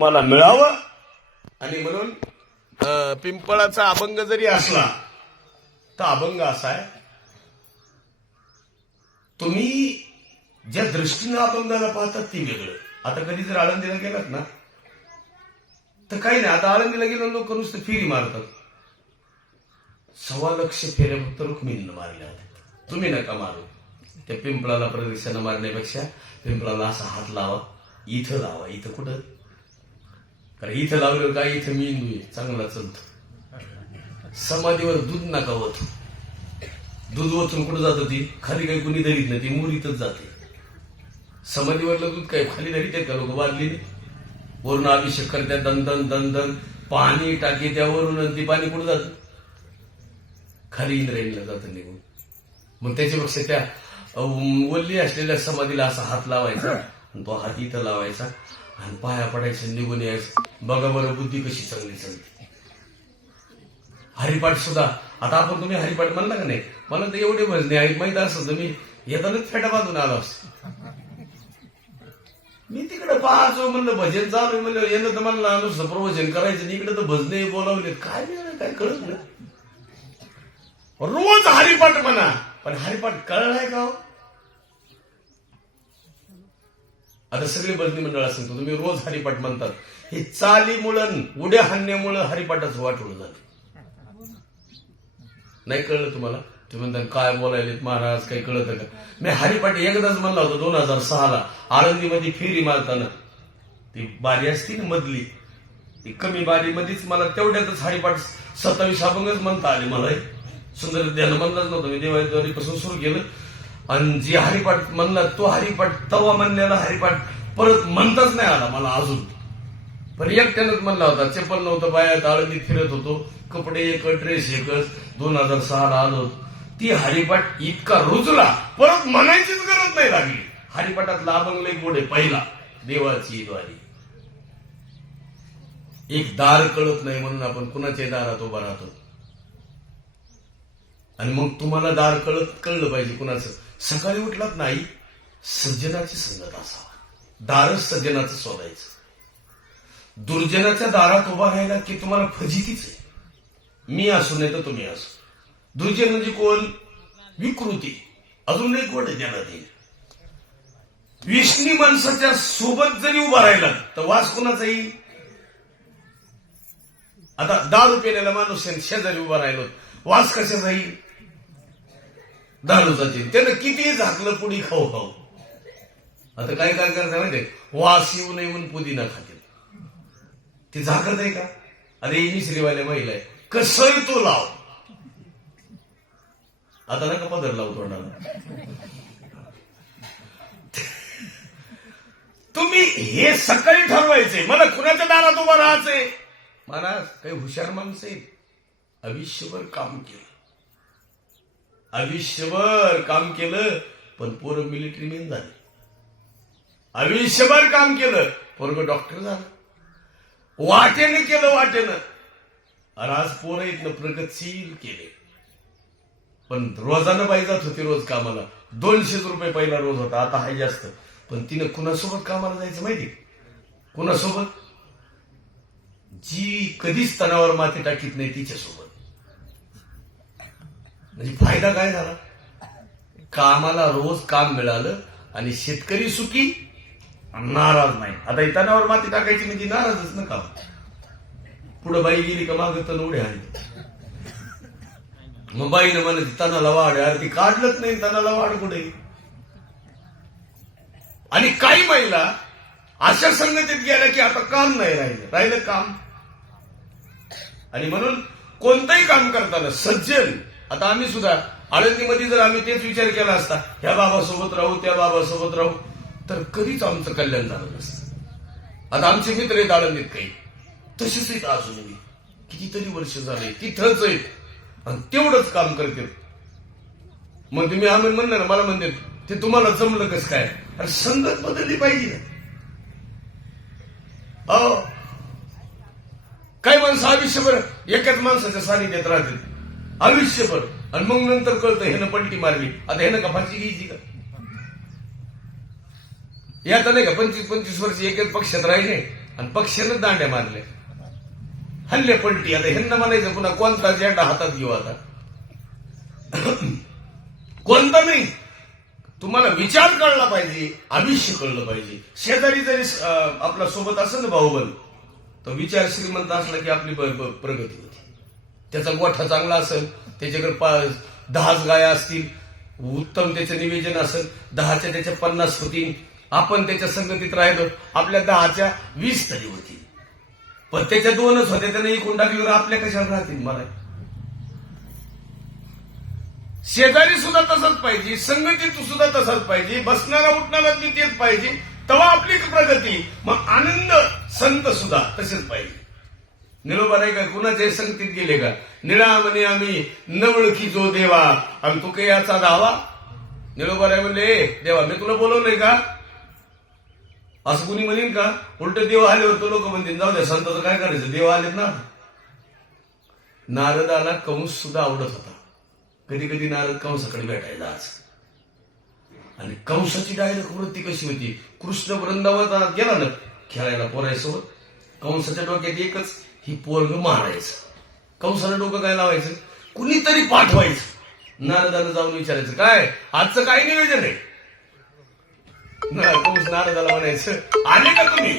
मला मिळावं. आणि म्हणून पिंपळाचा अभंग जरी असला तर अभंग असा आहे तुम्ही ज्या दृष्टीनं अभंगाला पाहतात ते वेगळं. आता कधी जर आळंदीला गेलात ना तर काही नाही. आता आळंदीला गेलो लोक नुसतं फेरी मारतात. सव्वा लक्ष फेऱ्या फक्त रुक्मिणीनं मारल्या होत्या. तुम्ही नका मारू. त्या पिंपळाला प्रदक्षिणा मारण्यापेक्षा पिंपळाला असा हात लावा इथं लावा. इथं कुठं? कारण इथं लावलं काय इथं मी आहे चांगला चालतो. समाधीवर दूध नका ओतू. दूध वचून कुठं जातं ती? खाली काही कुणी धरीत नाही ती मुरीतच जाते. समाधीवरलं दूध काय? खाली धरीत का लोक? वाढली वरून अभिषेक करत्या दंदन दंदन पाणी टाकी त्यावरून ती पाणी कुठं जातं? खाली इंद्रायणीला जातं निघून. मग त्याच्यापेक्षा त्या वल्ली असलेल्या समाधीला असा हात लावायचा. आणि तो हात इथं लावायचा. आणि पाया पडायचं निघून यायचं. बघा बरं बुद्धी कशी चांगली चालते. हरिपाठ सुद्धा आता आपण तुम्ही हरिपाठ म्हणला का नाही? मला तर एवढे भजने आहेत माहीत असं मी येतानाच फेटा बाजून आलो असतो. मी तिकडे पाहतो म्हणलं भजन चालू आहे म्हणलं येणं तर म्हणलं नुसतं प्रवचन करायचं इकडे तर भजने बोलावले काय नाही काय कळत रोज हरिपाठ म्हणा पण हरिपाठ कळलाय का हो? आता सगळे बदली मंडळ सांगतो तुम्ही रोज हरिपाठ म्हणतात. हे चालीमुळं उड्या हाणण्यामुळं हरिपाठाचं वाटवलं झालं नाही कळलं तुम्हाला? तुम्ही म्हणता काय बोलायलेत महाराज? काही कळत का? मी हरिपाठ एकदाच म्हणला होता दोन हजार सहाला. आळंदीमध्ये फेरी मारताना. ती बारी असती ना मधली. ती कमी बारीमध्येच मला तेवढ्यातच हरिपाठ सत्तावीस अभंगच म्हणता आले. मला हे. सुंदर ध्यान म्हणलाच नव्हतं. मी देवाद्वारीपासून सुरू केलं. आणि जे हरिपाठ म्हणला तो हरिपाठ तवा म्हणलेला हरिपाठ परत म्हणताच नाही आला मला अजून. पण एकट्यानंच म्हणला होता चप्पल नव्हतं बायात आळंदीत फिरत होतो. कपडे एक ड्रेस एकच दोन हजार सहाला आलो. ती हरिपाठ इतका रुजला परत म्हणायचीच गरज नाही लागली. हरिपाठात लाभंगले गोडे पहिला देवाची द्वारी. एक दार कळत नाही म्हणून आपण कुणाच्या दारात उभा राहतो. आणि मग तुम्हाला दार कळत कळलं पाहिजे कुणाचं. सकाळी उठलात नाही सज्जनाची संगत असावा. दारच सज्जनाचं शोधायचं दुर्जनाच्या दारात उभा राहिला की तुम्हाला फजितीच आहे. मी असू नाही तर तुम्ही असू. दुर्जन म्हणजे कोण? विकृती. अजून एक वट आहे त्याला विष्णी माणसाच्या सोबत जरी उभा राहिला तर वास कोणाचा येईल? आता दारू पेलेला माणूस शेजारी उभा राहिलो वास कशाचा येईल? दारूचा त्यानं किती झाकलं पुढी खाऊ खाऊ. आता काय काय करता माहितीये वास येऊ नये म्हणून पुदिना खाते ते झाकत आहे का? अरे ही महिला आहे. कसं तो लाव. आता नका पदर लावू तोंडाला. तुम्ही हे सकाळी ठरवायचे. मला कुणाच्या दारात उभं राहायचंय. महाराज काही हुशार माणसं आहेत. आयुष्यभर काम केलं. आयुष्यभर काम केलं पण पोरं मिलिटरी मेन झाले. आयुष्यभर काम केलं पोरग डॉक्टर झालं. वाटेने केलं वाटेनं. अरे आज पोरं इथनं प्रगतशील केले. पण रोजानं बाई जात होती रोज कामाला. दोनशेच रुपये पहिला रोज होता आता हाय जास्त. पण तिनं कुणासोबत कामाला जायचं माहिती कुणासोबत? जी कधीच तणावर माती टाकीत नाही तिच्यासोबत. म्हणजे फायदा काय झाला? कामाला रोज काम मिळालं आणि शेतकरी सुखी नाराज नाही. आता ही तणावर माती टाकायची म्हणजे नाराजच ना काम पुढे बाई गेली का माग तण उड्या आली. मग बाईनं म्हणत तणाला वाढ अरे ती काढलंच नाही तणाला वाढ कुठे? आणि काही महिला अशा संगतीत गेल्या की आता काम नाही राहिलं. राहिलं काम. आणि म्हणून कोणतंही काम करताना सज्जन आता आम्ही सुद्धा आळंदीमध्ये जर आम्ही तेच विचार केला असता ह्या बाबासोबत राहू त्या बाबासोबत राहू तर कधीच आमचं कल्याण झालं नसतं. आता आमचे मित्र आहेत आळंदीत काही. तसेच आहेत अजूनही. कितीतरी वर्ष झाले तिथंच आहेत. आणि तेवढंच काम करते मग तुम्ही आम्ही म्हणलं ना मला म्हणते ते तुम्हाला जमलं कसं काय? अरे संगत बदलली पाहिजे. ना अहो काही माणसं आयुष्यभर एकाच माणसाच्या सानिध्यात राहतील? आयुष्यभर. आणि मग नंतर कळतं ह्यानं पलटी मारली. आता ह्यानं का फाशी घ्यायची का? हे नाही का पंचवीस पंचवीस वर्ष एक पक्षात राहिले आणि पक्षानं दांड्या मारले हल्ले पलटी. आता ह्यांना म्हणायचं पुन्हा कोणता झेंडा हातात घेऊ आता? कोणता नाही? तुम्हाला विचार कळला पाहिजे आयुष्य कळलं पाहिजे. शेजारी जरी आपला सोबत असेल ना भाऊबंद तर विचार श्रीमंत असला की आपली प्रगती होती. त्याचा गोठा चांगला असेल त्याच्याकडे पा- दहाच गाया असतील उत्तम त्याचं निवेदन असेल दहाच्या त्याच्या पन्नास होतील आपण त्याच्या संगतीत राहिलो आपल्या दहाच्या वीस तरी होतील पण त्याच्या दोनच होते त्याने एकूण टाकल्यावर आपल्या कशाला राहतील मला शेजारी सुद्धा तसंच पाहिजे संगतीत सुद्धा तसंच पाहिजे बसणारा उठणारा बी तेच पाहिजे तेव्हा आपली प्रगती मग आनंद संत सुद्धा तसेच पाहिजे. निरोबा काय का कुणाच्या संगतीत गेले का? निळा म्हणे आम्ही नवळखी जो देवा आणि तू काही याचा दावा? निरोबा राय म्हणले देवा मी तुला बोलवलंय का? असं कुणी म्हणेन का? उलट देव आल्यावर तो लोक म्हणतील जाऊ द्या संताचं काय करायचं? देव आलेत ना. नारदाला कंस सुद्धा आवडत होता. कधी कधी नारद कंसाकडे भेटायला आज आणि कंसाची डायरेक्ट वृत्ती कशी होती? कृष्ण वृंदावनात गेला ना खेळायला पोरायसोबत. कंसाच्या डोक्यात एकच ही पोरग मारायचं. कंसाला डोकं काय लावायचं? कुणीतरी पाठवायचं. नारदाला जाऊन विचारायचं काय? आजचं काय नियोजन आहे? कंस नारदाला म्हणायचं आले का तुम्ही?